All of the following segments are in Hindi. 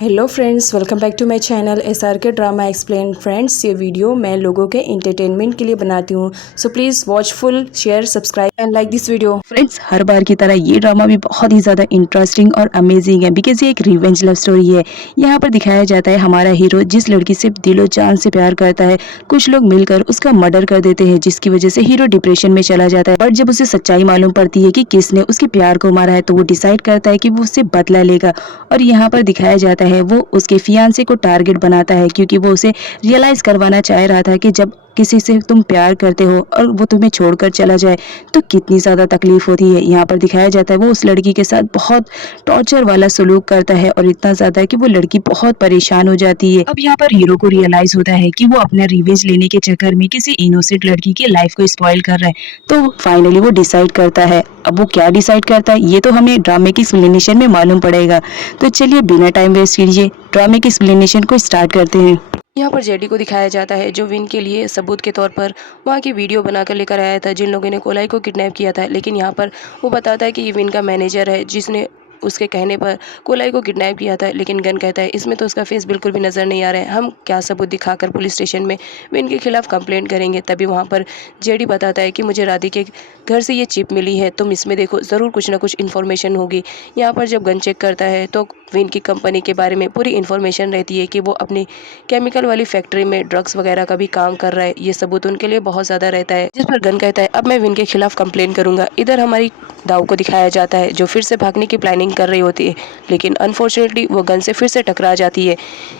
Hello friends, welcome back to my channel SRK drama explain. Friends, ये वीडियो मैं लोगों के एंटरटेनमेंट के लिए बनाती हूँ, so please watch full, share, subscribe and like this video. Friends, हर बार की तरह ये ड्रामा भी बहुत ही ज़्यादा इंटरेस्टिंग और अमेजिंग है बिकॉज ये एक रिवेंज लव स्टोरी है। यहाँ पर दिखाया जाता है हमारा हीरो जिस लड़की से दिलो जान से प्यार करता है, कुछ लोग मिलकर उसका मर्डर कर देते हैं जिसकी वजह से हीरो डिप्रेशन में चला जाता है। बट जब उसे सच्चाई मालूम पड़ती है कि किसने उसके प्यार को मारा है तो वो डिसाइड करता है कि वो उससे बदला लेगा। और यहाँ पर दिखाया जाता है वो उसके फियांसे को टारगेट बनाता है क्योंकि वो उसे रियलाइज करवाना चाह रहा था कि जब किसी से तुम प्यार करते हो और वो तुम्हें छोड़कर चला जाए तो कितनी ज़्यादा तकलीफ होती है। यहाँ पर दिखाया जाता है वो उस लड़की के साथ बहुत टॉर्चर वाला सलूक करता है और इतना ज़्यादा कि वो लड़की बहुत परेशान हो जाती है। अब यहाँ पर हीरो को रियलाइज होता है कि वो अपना रिवेंज लेने के चक्कर में किसी इनोसेंट लड़की की लाइफ को स्पॉइल कर रहा है, तो फाइनली वो डिसाइड करता है। अब वो क्या डिसाइड करता है ये तो हमें ड्रामे की एक्सप्लेनेशन में मालूम पड़ेगा। तो चलिए बिना टाइम वेस्ट कीजिए ड्रामे की एक्सप्लेनेशन को स्टार्ट करते हैं। यहाँ पर जेडी को दिखाया जाता है जो विन के लिए सबूत के तौर पर वहाँ की वीडियो बनाकर लेकर आया था जिन लोगों ने कोलाई को किडनैप किया था। लेकिन यहाँ पर वो बताता है कि ये विन का मैनेजर है जिसने उसके कहने पर कोलाई को किडनैप किया था। लेकिन गन कहता है इसमें तो उसका फेस बिल्कुल भी नज़र नहीं आ रहा है, हम क्या सबूत दिखाकर पुलिस स्टेशन में विन के खिलाफ कंप्लेंट करेंगे। तभी वहाँ पर जेडी बताता है कि मुझे राधी के घर से ये चिप मिली है, तुम इसमें देखो, ज़रूर कुछ ना कुछ इन्फॉर्मेशन होगी। यहाँ पर जब गन चेक करता है तो विन की कंपनी के बारे में पूरी इन्फॉर्मेशन रहती है कि वो अपनी केमिकल वाली फैक्ट्री में ड्रग्स वगैरह का भी काम कर रहा है। ये सबूत उनके लिए बहुत ज़्यादा रहता है, जिस पर गन कहता है अब मैं विन के खिलाफ कंप्लेन करूंगा। इधर हमारी दाऊ को दिखाया जाता है जो फिर से भागने की प्लानिंग कर रही होती है, लेकिन अनफॉर्चुनेटली वो गन से फिर से टकरा जाती है।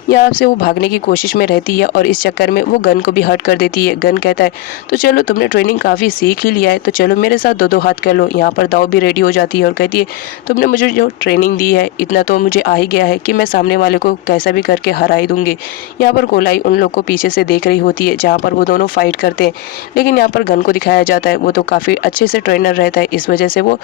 यहाँ से वो भागने की कोशिश में रहती है और इस चक्कर में वो गन को भी हर्ट कर देती है। गन कहता है तो चलो तुमने ट्रेनिंग काफ़ी सीख ही लिया है तो चलो मेरे साथ दो दो हाथ कर लो। यहाँ पर दाऊ भी रेडी हो जाती है और कहती है तुमने मुझे जो ट्रेनिंग दी है इतना तो मुझे आ ही गया है कि मैं सामने वाले को कैसा भी करके हरा ही दूंगी। यहाँ पर कोलाई उन लोग को पीछे से देख रही होती है जहाँ पर वो दोनों फाइट करते हैं। लेकिन यहाँ पर गन को दिखाया जाता है वो तो काफ़ी अच्छे से ट्रेनर रहता है, इस वजह से वो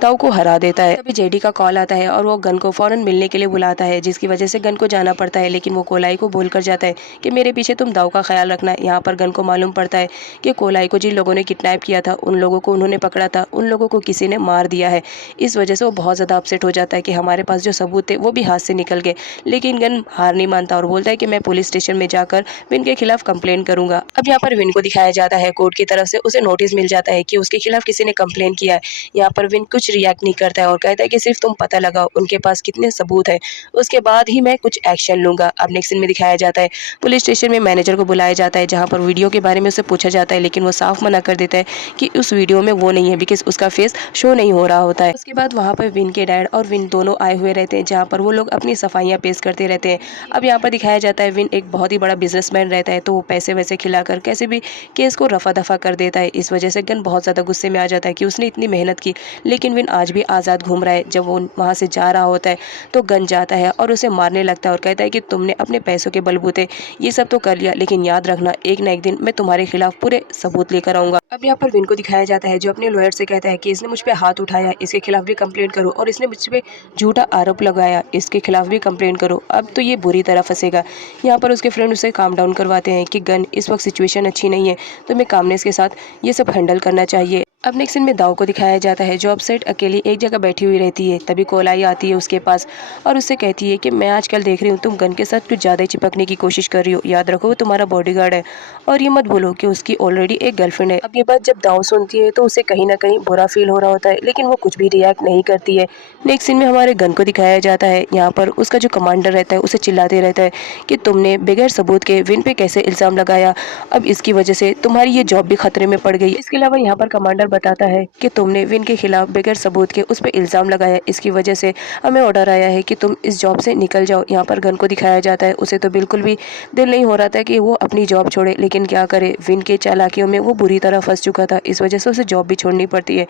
ताऊ को हरा देता है। तभी जेडी का कॉल आता है और वो गन को फौरन मिलने के लिए बुलाता है, जिसकी वजह से गन को जाना पड़ता है। लेकिन वो कोलाई को बोल कर जाता है कि मेरे पीछे तुम दाऊ का ख्याल रखना। यहाँ पर गन को मालूम पड़ता है कि कोलाई को जिन लोगों ने किडनैप किया था उन लोगों को उन्होंने पकड़ा था, उन लोगों को किसी ने मार दिया है। इस वजह से वो बहुत ज़्यादा अपसेट हो जाता है कि हमारे पास जो सबूत थे वो भी हाथ से निकल गए। लेकिन गन हार नहीं मानता और बोलता है कि मैं पुलिस स्टेशन में जाकर विन के खिलाफ कंप्लेन करूंगा। अब यहाँ पर विन को दिखाया जाता है कोर्ट की तरफ से उसे नोटिस मिल जाता है कि उसके खिलाफ किसी ने कंप्लेन किया है। यहाँ पर विन कुछ रिएक्ट नहीं करता है और कहता है कि सिर्फ तुम पता लगाओ उनके पास कितने सबूत है, उसके बाद ही मैं कुछ एक्शन लूंगा। अब नेक्स्ट सीन में दिखाया जाता है पुलिस स्टेशन में मैनेजर को बुलाया जाता है जहाँ पर वीडियो के बारे में उसे पूछा जाता है, लेकिन वो साफ मना कर देता है कि उस वीडियो में वो नहीं है बिकॉज उसका फेस शो नहीं हो रहा होता है। उसके बाद वहाँ पर विन के डैड और विन दोनों आए हुए रहते हैं जहाँ पर वो लोग अपनी सफाइयाँ पेश करते रहते हैं। अब यहाँ पर दिखाया जाता है विन एक बहुत ही बड़ा बिजनेसमैन रहता है, तो वो पैसे वैसे खिलाकर कैसे भी केस को रफा दफा कर देता है। इस वजह से गन बहुत ज़्यादा गुस्से में आ जाता है कि उसने इतनी मेहनत की लेकिन विन आज भी आज़ाद घूम रहा है। जब वो वहाँ से जा रहा होता है तो गन जाता है और उसे मारने लगता है और कहता है कि तुमने अपने पैसों के बलबूते ये सब तो कर लिया, लेकिन याद रखना एक ना एक दिन मैं तुम्हारे खिलाफ पूरे सबूत लेकर आऊँगा। अब यहाँ पर विन को दिखाया जाता है जो अपने लॉयर से कहता है कि इसने मुझ पे हाथ उठाया, इसके खिलाफ भी कंप्लेंट करो, और इसने मुझ पे झूठा आरोप लगाया, इसके खिलाफ भी कंप्लेंट करो, अब तो ये बुरी तरह फंसेगा। यहाँ पर उसके फ्रेंड उसे काम डाउन करवाते हैं कि गन इस वक्त सिचुएशन अच्छी नहीं है, तुम्हें कामनेस के साथ ये सब हैंडल करना चाहिए। अब नेक्स्ट सीन में दाऊ को दिखाया जाता है जो अपसेट अकेली एक जगह बैठी हुई रहती है। तभी कोलाई आती है उसके पास और उससे कहती है कि मैं आजकल देख रही हूँ तुम गन के साथ कुछ ज़्यादा ही चिपकने की कोशिश कर रही हो, याद रखो वो तुम्हारा बॉडीगार्ड है और ये मत बोलो कि उसकी ऑलरेडी एक गर्लफ्रेंड है। अब ये बात जब दाऊ सुनती है तो उसे कहीं ना कहीं बुरा फील हो रहा होता है, लेकिन वो कुछ भी रिएक्ट नहीं करती है। नेक्स्ट सीन में हमारे गन को दिखाया जाता है, यहाँ पर उसका जो कमांडर रहता है उसे चिल्लाते रहता है कि तुमने बगैर सबूत के विन पे कैसे इल्ज़ाम लगाया, अब इसकी वजह से तुम्हारी ये जॉब भी खतरे में पड़ गई। इसके अलावा यहाँ पर कमांडर बताता है कि तुमने विन के खिलाफ बगैर सबूत के उस पर इल्ज़ाम लगाया, इसकी वजह से हमें ऑर्डर आया है कि तुम इस जॉब से निकल जाओ। यहाँ पर गन को दिखाया जाता है उसे तो बिल्कुल भी दिल नहीं हो रहा था कि वो अपनी जॉब छोड़े, लेकिन क्या करे, विन के चालाकियों में वो बुरी तरह फंस चुका था, इस वजह से उसे जॉब भी छोड़नी पड़ती है।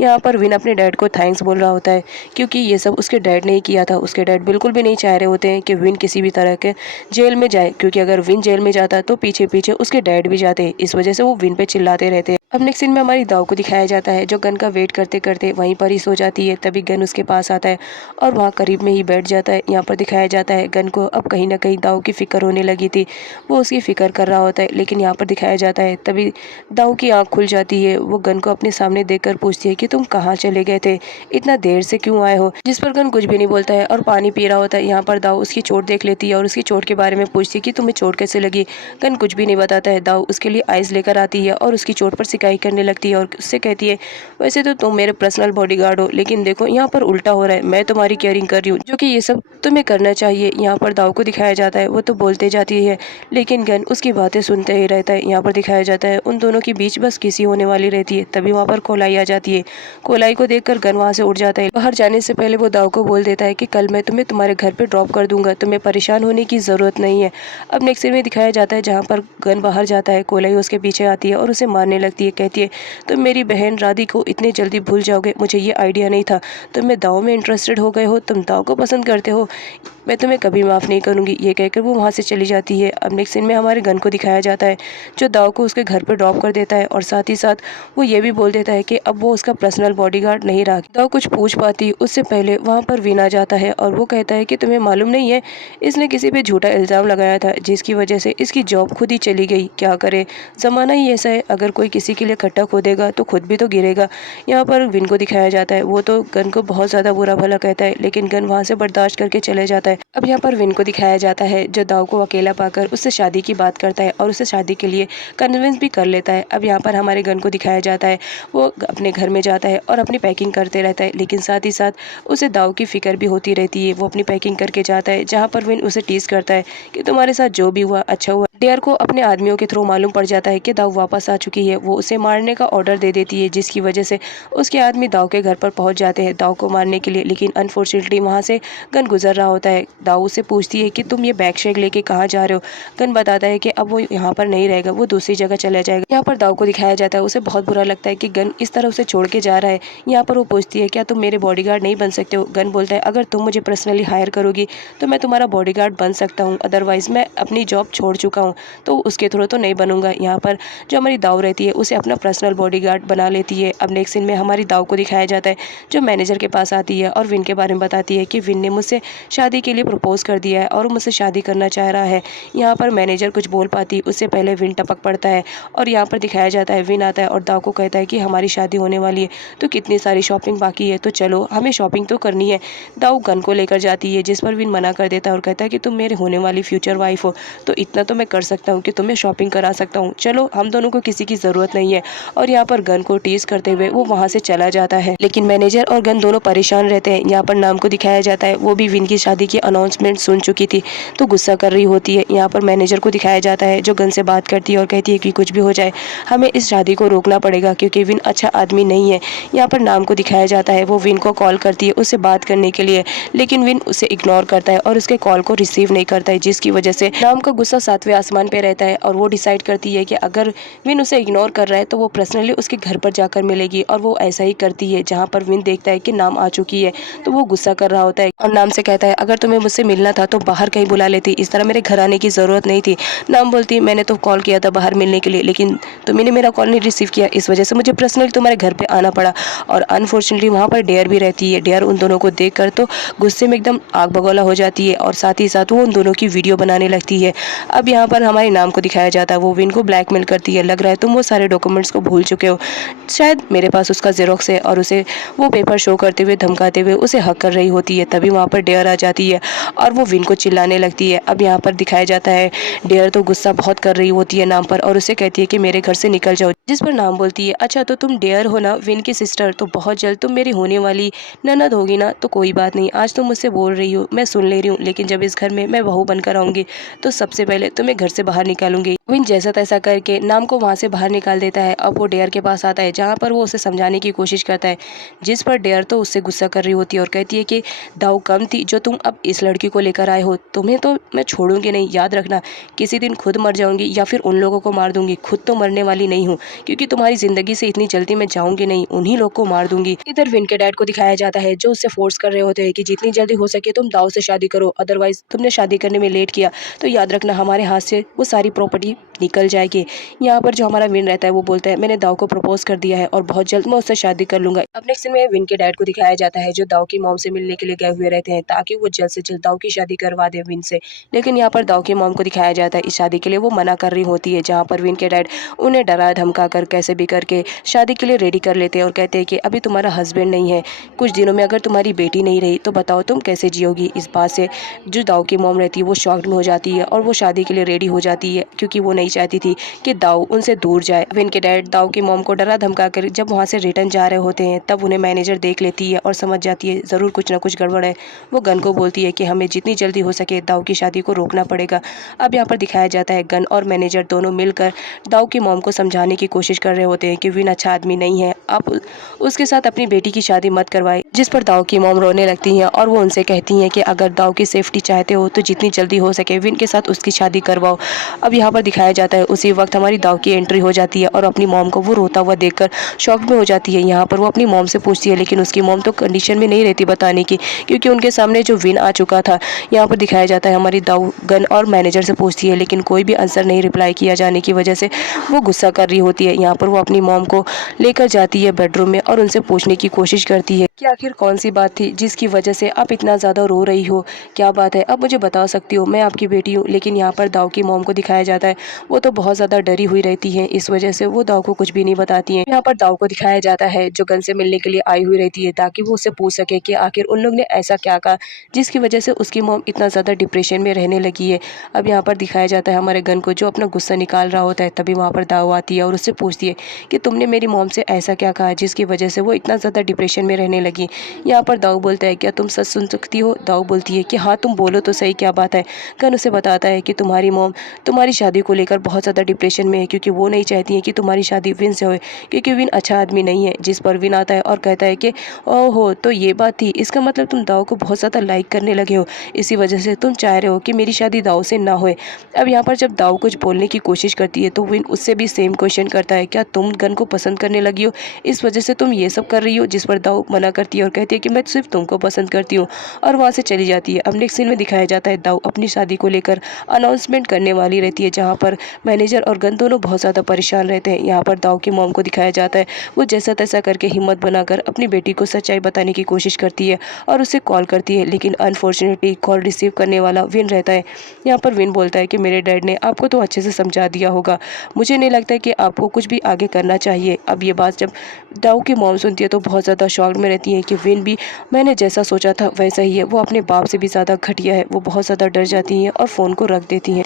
यहाँ पर विन अपने डैड को थैंक्स बोल रहा होता है क्योंकि ये सब उसके डैड ने ही किया था। उसके डैड बिल्कुल भी नहीं चाह रहे होते हैं कि विन किसी भी तरह के जेल में जाए, क्योंकि अगर विन जेल में जाता तो पीछे पीछे उसके डैड भी जाते, इस वजह से वो विन पे चिल्लाते रहते। अब नेक्स्ट सीन में हमारी दाव को दिखाया जाता है जो गन का वेट करते करते वहीं पर ही सो जाती है। तभी गन उसके पास आता है और वहाँ करीब में ही बैठ जाता है। यहाँ पर दिखाया जाता है गन को अब कहीं ना कहीं दाव की फिक्र होने लगी थी, वो उसकी फिक्र कर रहा होता है। लेकिन यहाँ पर दिखाया जाता है तभी दाव की आँख खुल जाती है। वो गन को अपने सामने देखकर पूछती है कि तुम कहाँ चले गए थे, इतना देर से क्यों आए हो। जिस पर गन कुछ भी नहीं बोलता है और पानी पी रहा होता है। यहाँ पर दाव उसकी चोट देख लेती है और उसकी चोट के बारे में पूछती है कि तुम्हें चोट कैसे लगी। गन कुछ भी नहीं बताता है। दाव उसके लिए आइस लेकर आती है और उसकी चोट पर सिकाई करने लगती है और उससे कहती है वैसे तो तुम मेरे पर्सनल बॉडीगार्ड हो, लेकिन देखो यहाँ पर उल्टा हो रहा है, मैं तुम्हारी केयरिंग कर रही हूँ, जो कि ये सब तुम्हें करना चाहिए। यहाँ पर दाव को दिखाया जाता है वो तो बोलते जाती है लेकिन गन उसकी बातें सुनते ही रहता है। यहाँ पर दिखाया जाता है उन दोनों के बीच बस किसी होने वाली रहती है। तभी वहाँ पर कोलाई आ जाती है। कोलाई को देखकर गन वहाँ से उड़ जाता है। बाहर जाने से पहले वो दाव को बोल देता है कि कल मैं तुम्हें तुम्हारे घर पे ड्रॉप कर दूंगा, तुम्हें परेशान होने की जरूरत नहीं है। अब नेक्स्ट सीन में दिखाया जाता है जहाँ पर गन बाहर जाता है, कोलाई उसके पीछे आती है और उसे मारने लगती है। कहती है तुम मेरी बहन राधी को इतने जल्दी भूल जाओगे, मुझे ये आइडिया नहीं था। तुम मैं दाव में इंटरेस्टेड हो गए हो, तुम दाव को पसंद करते हो, मैं तुम्हें कभी माफ़ नहीं करूँगी। ये कहकर वो वहाँ से चली जाती है। अब नेक्स्ट सीन में हमारे गन को दिखाया जाता है जो दाव को उसके घर पर ड्रॉप कर देता है और साथ ही साथ वो ये भी बोल देता है कि अब वो उसका पर्सनल बॉडीगार्ड नहीं रहा। दाव कुछ पूछ पाती उससे पहले वहाँ पर विन आ जाता है और वो कहता है कि तुम्हें मालूम नहीं है इसने किसी पे झूठा इल्ज़ाम लगाया था जिसकी वजह से इसकी जॉब खुद ही चली गई। क्या करे, ज़माना ही ऐसा है, अगर कोई किसी के लिए खड्डा खोदेगा तो खुद भी तो गिरेगा। यहाँ पर विन को दिखाया जाता है वो तो गन को बहुत ज़्यादा बुरा भला कहता है लेकिन गन वहाँ से बर्दाश्त करके चले जाता है। अब यहाँ पर विन को दिखाया जाता है जो दाव को अकेला पाकर उससे शादी की बात करता है और उसे शादी के लिए कन्विंस भी कर लेता है। अब यहाँ पर हमारे गन को दिखाया जाता है वो अपने घर में जाता है और अपनी पैकिंग करते रहता है लेकिन साथ ही साथ उसे दाव की फिक्र भी होती रहती है। वो अपनी पैकिंग करके जाता है जहाँ पर विन उसे टीज करता है कि तुम्हारे साथ जो भी हुआ अच्छा हुआ। डेयर को अपने आदमियों के थ्रू मालूम पड़ जाता है कि दाव वापस आ चुकी है। वो उसे मारने का ऑर्डर दे देती है जिसकी वजह से उसके आदमी दाव के घर पर पहुंच जाते हैं दाव को मारने के लिए। लेकिन अनफॉर्चुनेटली वहां से गन गुजर रहा होता है। दाव उससे पूछती है कि तुम ये बैग शैग लेके कहाँ जा रहे हो। गन बताता है कि अब वो यहाँ पर नहीं रहेगा, वो दूसरी जगह चला जाएगा। यहाँ पर दाव को दिखाया जाता है उसे बहुत बुरा लगता है कि गन इस तरह उसे छोड़ के जा रहा है। यहाँ पर वो पूछती है क्या तुम मेरे बॉडीगार्ड नहीं बन सकते हो। गन बोलता है अगर तुम मुझे पर्सनली हायर करोगी तो मैं तुम्हारा बॉडीगार्ड बन सकता हूँ, अदरवाइज मैं अपनी जॉब छोड़ चुका हूँ तो उसके थ्रू तो नहीं बनूंगा। यहाँ पर जो हमारी दाव रहती है उसे अपना पर्सनल बॉडीगार्ड बना लेती है। अब नेक्स्ट सीन में हमारी दाव को दिखाया जाता है जो मैनेजर के पास आती है और विन के बारे में बताती है कि विन ने मुझसे शादी के लिए प्रपोज कर दिया है और मुझसे शादी करना चाह रहा है। यहाँ पर मैनेजर कुछ बोल पाती उससे पहले विन टपक पड़ता है और यहाँ पर दिखाया जाता है विन आता है और दाव को कहता है कि हमारी शादी होने वाली है तो कितनी सारी शॉपिंग बाकी है, तो चलो हमें शॉपिंग तो करनी है। दाव गन को लेकर जाती है जिस पर विन मना कर देता है और कहता है कि तुम मेरे होने वाली फ्यूचर वाइफ हो तो इतना तो मैं कर सकता हूँ कि तुम्हें शॉपिंग करा सकता हूँ, चलो हम दोनों को किसी की ज़रूरत नहीं है। और यहाँ पर गन को टीज करते हुए वो वहाँ से चला जाता है। लेकिन मैनेजर और गन दोनों परेशान रहते हैं। यहाँ पर नाम को दिखाया जाता है वो भी विन की शादी की अनाउंसमेंट सुन चुकी थी तो गुस्सा कर रही होती है। यहाँ पर मैनेजर को दिखाया जाता है जो गन से बात करती है और कहती है कि कुछ भी हो जाए हमें इस शादी को रोकना पड़ेगा क्योंकि विन अच्छा आदमी नहीं है। यहाँ पर नाम को दिखाया जाता है वो विन को कॉल करती है उससे बात करने के लिए, लेकिन विन उसे इग्नोर करता है और उसके कॉल को रिसीव नहीं करता है जिसकी वजह से नाम का गुस्सा 7वें आसमान पे रहता है और वो डिसाइड करती है कि अगर विन उसे इग्नोर कर रहा है तो वो पर्सनली उसके घर पर जाकर मिलेगी और वो ऐसा ही करती है। जहाँ पर विन देखता है कि नाम आ चुकी है तो वो गुस्सा कर रहा होता है और नाम से कहता है अगर तुम्हें मुझसे मिलना था तो बाहर कहीं बुला लेती, इस तरह मेरे घर आने की ज़रूरत नहीं थी। नाम बोलती मैंने तो कॉल किया था बाहर मिलने के लिए लेकिन तुमने मेरा कॉल नहीं रिसीव किया, इस वजह से मुझे पर्सनली तुम्हारे घर पे आना पड़ा। और अनफॉर्चुनेटली वहाँ पर डेयर भी रहती है। डेयर उन दोनों को देखकर तो गुस्से में एकदम आग बगौला हो जाती है और साथ ही साथ वो उन दोनों की वीडियो बनाने लगती है। अब यहाँ पर हमारे नाम को दिखाया जाता है वो विन को ब्लैकमेल करती है, लग रहा है तुम वो सारे डॉक्यूमेंट्स को भूल चुके हो, शायद मेरे पास उसका जेरोक्स है, और उसे वो पेपर शो करते हुए धमकाते हुए उसे हक कर रही होती है। तभी वहाँ पर डेयर आ जाती है और वो विन को चिल्लाने लगती है। अब यहाँ पर दिखाया जाता है डेयर तो गुस्सा बहुत कर रही होती है नाम पर और उसे कहती है कि मेरे घर से निकल जाओ, जिस पर नाम बोलती है अच्छा तो तुम डेयर हो ना विन की सिस्टर, तो बहुत जल्द तुम मेरी होने वाली ननद होगी ना, तो कोई बात नहीं, आज तुम मुझसे बोल रही हो मैं सुन ले रही हूँ, लेकिन जब इस घर में मैं बहू बनकर आऊंगी तो सबसे पहले तुम्हें घर से बाहर निकालूंगी। विन जैसा तैसा करके नाम को वहाँ से बाहर निकाल देता है। अब वो डेयर के पास आता है जहाँ पर वो उसे समझाने की कोशिश करता है, जिस पर डेयर तो उससे गुस्सा कर रही होती है और कहती है कि दाव कम थी जो तुम अब इस लड़की को लेकर आए हो, तुम्हें तो मैं छोड़ूंगी नहीं, याद रखना किसी दिन खुद मर जाऊंगी या फिर उन लोगों को मार दूंगी, खुद तो मरने वाली नहीं हूँ क्योंकि तुम्हारी जिंदगी से इतनी जल्दी मैं जाऊंगी नहीं, उन्हीं लोग को मार दूंगी। इधर विन के डैड को दिखाया जाता है जो उससे फोर्स कर रहे होते हैं कि जितनी जल्दी हो सके तुम दाव से शादी करो, अदरवाइज तुमने शादी करने में लेट किया तो याद रखना हमारे हाथ से वो सारी प्रॉपर्टी निकल जाएगी। यहाँ पर जो हमारा विन रहता है वो बोलता है मैंने दाऊ को प्रपोज कर दिया है और बहुत जल्द मैं उससे शादी कर लूंगा। अब नेक्स्ट सीन में विन के डैड को दिखाया जाता है जो दाऊ की मॉम से मिलने के लिए गए हुए रहते हैं ताकि वो जल्द से जल्द दाऊ की शादी करवा दे विन से। लेकिन यहाँ पर दाऊ की मॉम को दिखाया जाता है इस शादी के लिए वो मना कर रही होती है, जहाँ पर विन के डैड उन्हें डरा धमका कर कैसे भी करके शादी के लिए रेडी कर लेते हैं और कहते हैं कि अभी तुम्हारा हस्बैंड नहीं है, कुछ दिनों में अगर तुम्हारी बेटी नहीं रही तो बताओ तुम कैसे जियोगी। इस बात से जो दाऊ की मॉम रहती है वो शॉक्ड में हो जाती है और वो शादी के लिए रेडी हो जाती है क्योंकि वो नहीं चाहती थी कि दाऊ उनसे दूर जाए। विन के डैड दाऊ की मॉम को डरा धमका कर जब वहाँ से रिटर्न जा रहे होते हैं तब उन्हें मैनेजर देख लेती है और समझ जाती है ज़रूर कुछ ना कुछ गड़बड़ है। वो गन को बोलती है कि हमें जितनी जल्दी हो सके दाऊ की शादी को रोकना पड़ेगा। अब यहाँ पर दिखाया जाता है गन और मैनेजर दोनों मिलकर दाऊ की मॉम को समझाने की कोशिश कर रहे होते हैं कि विन अच्छा आदमी नहीं है, आप उसके साथ अपनी बेटी की शादी मत करवाए। जिस पर दाऊ की मॉम रोने लगती हैं और वो उनसे कहती हैं कि अगर दाऊ की सेफ्टी चाहते हो तो जितनी जल्दी हो सके विन के साथ उसकी शादी करवाओ। अब यहाँ पर दिखाया जाता है उसी वक्त हमारी दाऊ की एंट्री हो जाती है और अपनी मॉम को वो रोता हुआ देखकर शॉक में हो जाती है। यहाँ पर वो अपनी मॉम से पूछती है लेकिन उसकी मॉम तो कंडीशन में नहीं रहती बताने की क्योंकि उनके सामने जो विन आ चुका था। यहाँ पर दिखाया जाता है हमारी दाऊ गन और मैनेजर से पूछती है लेकिन कोई भी आंसर नहीं रिप्लाई किया जाने की वजह से वो गुस्सा कर रही होती है। यहाँ पर वो अपनी मॉम को लेकर जाती है बेडरूम में और उनसे पूछने की कोशिश करती है कि आखिर कौन सी बात थी जिसकी वजह से आप इतना ज़्यादा रो रही हो, क्या बात है, अब मुझे बता सकती हो, मैं आपकी बेटी हूँ। लेकिन यहाँ पर दाऊ की मॉम को दिखाया जाता है वो तो बहुत ज़्यादा डरी हुई रहती है, इस वजह से वो दाऊ को कुछ भी नहीं बताती हैं। यहाँ पर दाऊ को दिखाया जाता है जो गन से मिलने के लिए आई हुई रहती है ताकि वो उससे पूछ सके कि आखिर उन लोग ने ऐसा क्या कहा जिसकी वजह से उसकी मॉम इतना ज़्यादा डिप्रेशन में रहने लगी है। अब यहाँ पर दिखाया जाता है हमारे गन को जो अपना गुस्सा निकाल रहा होता है, तभी वहाँ पर दाऊ आती है और उससे पूछती है कि तुमने मेरी मॉम से ऐसा क्या कहा जिसकी वजह से वो इतना ज़्यादा डिप्रेशन में रहने लगी। यहाँ पर दाऊ बोलता है क्या तुम सच सुन सकती हो। दाऊ बोलती है कि हाँ तुम बोलो तो सही क्या बात है। गन उसे बताता है कि तुम्हारी मॉम तुम्हारी शादी को लेकर बहुत ज़्यादा डिप्रेशन में है क्योंकि वो नहीं चाहती है कि तुम्हारी शादी विन से होए क्योंकि विन अच्छा आदमी नहीं है। जिस पर विन आता है और कहता है कि ओहो तो ये बात थी, इसका मतलब तुम दाऊ को बहुत ज़्यादा लाइक करने लगे हो, इसी वजह से तुम चाह रहे हो कि मेरी शादी दाऊ से ना होए। अब यहाँ पर जब दाऊ कुछ बोलने की कोशिश करती है तो विन उससे भी सेम क्वेश्चन करता है क्या तुम गन को पसंद करने लगी हो, इस वजह से तुम ये सब कर रही हो। जिस पर दाऊ मना करती है और कहती है कि मैं सिर्फ तुमको पसंद करती हूँ और वहाँ से चली जाती है। अब नेक्स्ट सीन में दिखाया जाता है दाऊ अपनी शादी को लेकर अनाउंसमेंट करने वाली रहती है जहाँ पर मैनेजर और गन दोनों बहुत ज़्यादा परेशान रहते हैं। यहाँ पर दाऊ की मॉम को दिखाया जाता है वो जैसा तैसा करके हिम्मत बनाकर अपनी बेटी को सच्चाई बताने की कोशिश करती है और उसे कॉल करती है, लेकिन अनफॉर्चुनेटली कॉल रिसीव करने वाला विन रहता है। यहाँ पर विन बोलता है कि मेरे डैड ने आपको तो अच्छे से समझा दिया होगा, मुझे नहीं लगता कि आपको कुछ भी आगे करना चाहिए। अब ये बात जब दाऊ की मॉम सुनती है तो बहुत ज़्यादा शॉक में रहती है कि विन भी मैंने जैसा सोचा था वैसा ही है, वो अपने बाप से भी ज़्यादा घटिया है। वो बहुत ज़्यादा डर जाती हैं और फ़ोन को रख देती हैं।